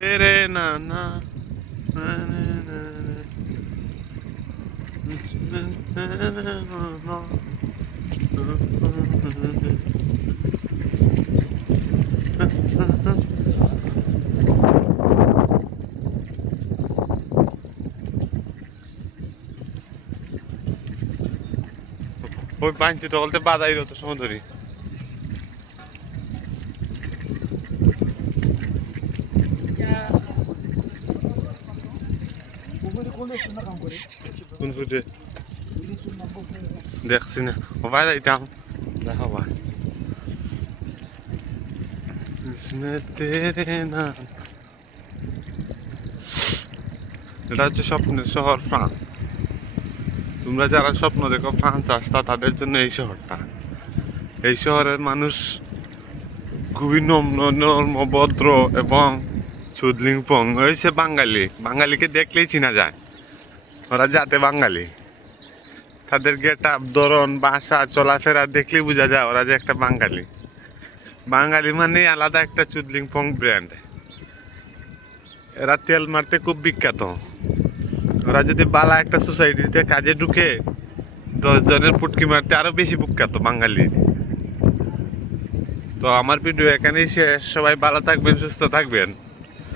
তেরে না না ওই পাঁচটি তো বলতে বাজাই রত সময় ধরি কোন ফুটে দেখছি না ও ভাই যাইতাম দেখো ভাই इसमें तेरे नाम এটা হচ্ছে স্বপ্নের শহর ফ্রান্স তোমরা যারা স্বপ্ন দেখো ফ্রান্স আসতা তাদের জন্য এই শহরটা এই শহরের মানুষ খুবই নম্র ভদ্র এবং চুদলিংপং হয়েছে বাঙালি বাঙালিকে দেখলেই চিনা যায় ওরা যাতে বাঙালি তাদের গেট আপ ধরন ভাষা চলাফেরা দেখলেই বোঝা যায় ওরা যে একটা বাঙালি বাঙালি মানে আলাদা একটা চুদলিংপং ব্র্যান্ড এরা তেল মারতে খুব বিখ্যাত ওরা যদি বালা একটা সোসাইটিতে কাজে ঢুকে 10 জনের পুটকি মারতে আরো বেশি বিখ্যাত বাঙালি তো আমার ভিডিও এখানেই শেষ সবাই ভালো থাকবেন সুস্থ থাকবেন